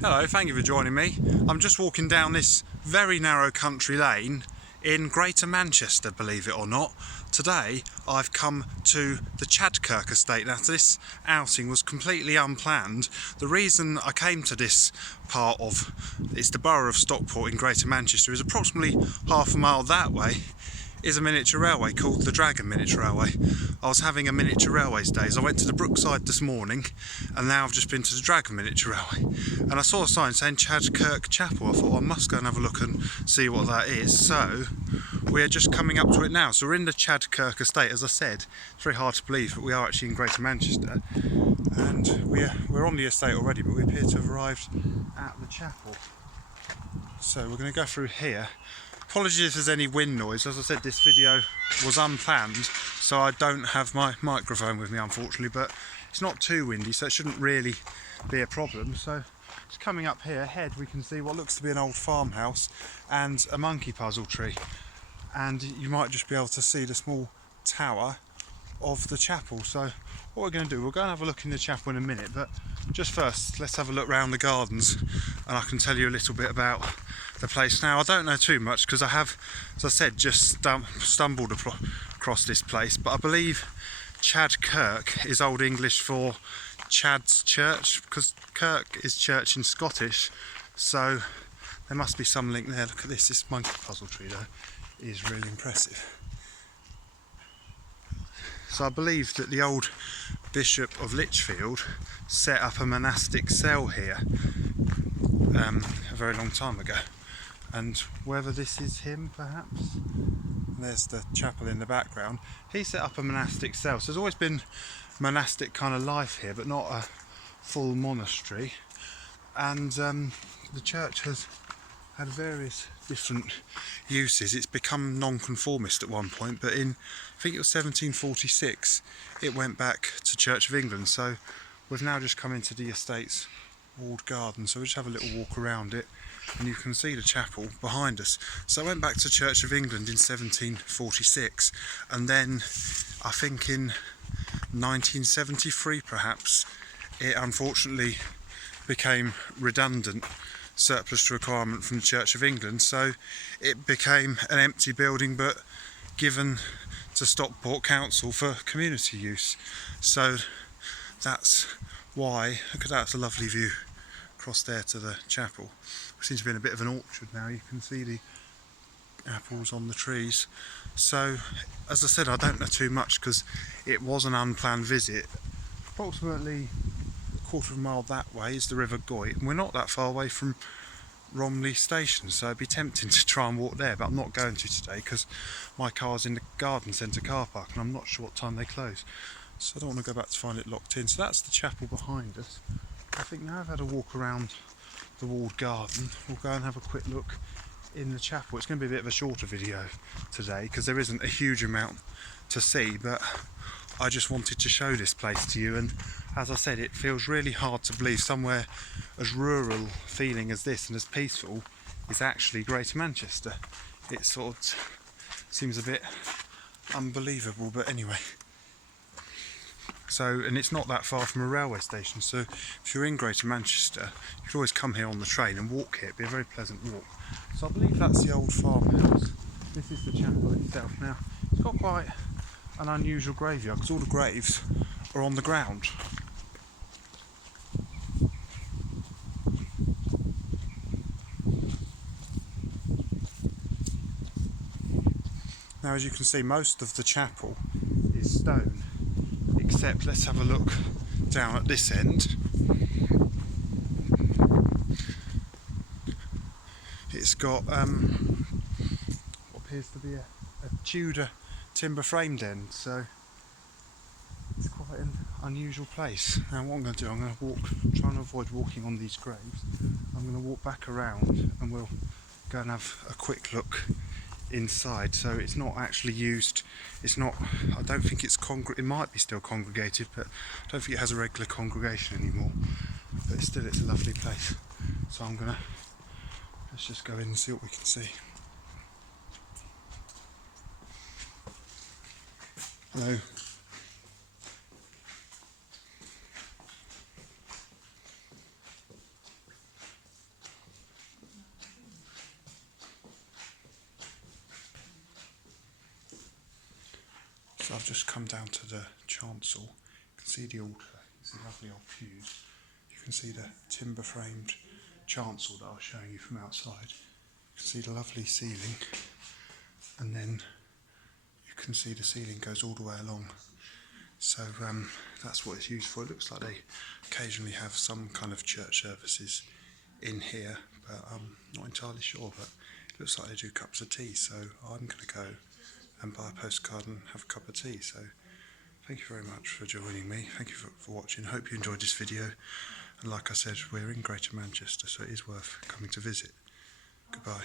Hello, thank you for joining me. I'm just walking down this very narrow country lane in Greater Manchester, believe it or not. Today I've come to the Chadkirk estate. Now this outing was completely unplanned. The reason I came to this part of, it's the Borough of Stockport in Greater Manchester, is approximately half a mile that way is a miniature railway called the Dragon Miniature Railway. I was having a miniature railways days. I went to the Brookside this morning and now I've just been to the Dragon Miniature Railway, and I saw a sign saying Chadkirk Chapel. I thought I must go and have a look and see what that is. So we're just coming up to it now. So we're in the Chadkirk estate. As I said, it's very hard to believe, but we are actually in Greater Manchester, and we're on the estate already, but we appear to have arrived at the chapel. So we're going to go through here. Apologies if there's any wind noise. As I said, this video was unplanned, so I don't have my microphone with me, unfortunately, but it's not too windy, so it shouldn't really be a problem. So just coming up here ahead, we can see what looks to be an old farmhouse and a monkey puzzle tree, and you might just be able to see the small tower of the chapel. So what we're going to do, we'll go and have a look in the chapel in a minute, but just first let's have a look around the gardens and I can tell you a little bit about the place. Now I don't know too much because I have, as I said, just stumbled across this place, but I believe Chadkirk is Old English for Chad's church, because Kirk is church in Scottish, so there must be some link there. Look at this monkey puzzle tree though is really impressive. So I believe that the old Bishop of Lichfield set up a monastic cell here a very long time ago, and whether this is him perhaps, there's the chapel in the background, he set up a monastic cell. So there's always been monastic kind of life here, but not a full monastery, and the church has had various different uses. It's become non-conformist at one point, but in, I think it was 1746, it went back to Church of England. So we've now just come into the estate's walled garden, so we'll just have a little walk around it and you can see the chapel behind us. So I went back to Church of England in 1746, and then I think in 1973 perhaps, it unfortunately became redundant, surplus to requirement from the Church of England, so it became an empty building but given to Stockport Council for community use. So that's why, look at that, it's a lovely view across there to the chapel. It seems to be in a bit of an orchard now, you can see the apples on the trees. So as I said, I don't know too much because it was an unplanned visit. Approximately a quarter of a mile that way is the River Goyt, and we're not that far away from Romiley station, so it'd be tempting to try and walk there, but I'm not going to today because my car's in the garden centre car park and I'm not sure what time they close, so I don't want to go back to find it locked in. So that's the chapel behind us. I think now I've had a walk around the walled garden, we'll go and have a quick look in the chapel. It's going to be a bit of a shorter video today because there isn't a huge amount to see, but I just wanted to show this place to you, and as I said, it feels really hard to believe somewhere as rural feeling as this and as peaceful is actually Greater Manchester. It sort of seems a bit unbelievable, but anyway. So, and it's not that far from a railway station, so if you're in Greater Manchester you can always come here on the train and walk here. It'd be a very pleasant walk. So I believe that's the old farmhouse. This is the chapel itself. Now it's got quite an unusual graveyard because all the graves are on the ground. Now as you can see, most of the chapel is stone, except let's have a look down at this end. It's got what appears to be a Tudor timber framed end, so it's quite an unusual place. Now what I'm going to do, I'm going to walk, trying to avoid walking on these graves. I'm going to walk back around and we'll go and have a quick look inside. So it's not actually used, it's not, I don't think it's it might be still congregated, but I don't think it has a regular congregation anymore, but still it's a lovely place. So I'm gonna, let's just go in and see what we can see. Hello. So I've just come down to the chancel. You can see the altar, you can see lovely old pews. You can see the timber framed chancel that I was showing you from outside. You can see the lovely ceiling, and then you can see the ceiling goes all the way along. So that's what it's used for. It looks like they occasionally have some kind of church services in here, but I'm not entirely sure, but it looks like they do cups of tea, so I'm going to go and buy a postcard and have a cup of tea. So thank you very much for joining me. Thank you for watching. I hope you enjoyed this video, and like I said, we're in Greater Manchester, so it is worth coming to visit. Goodbye.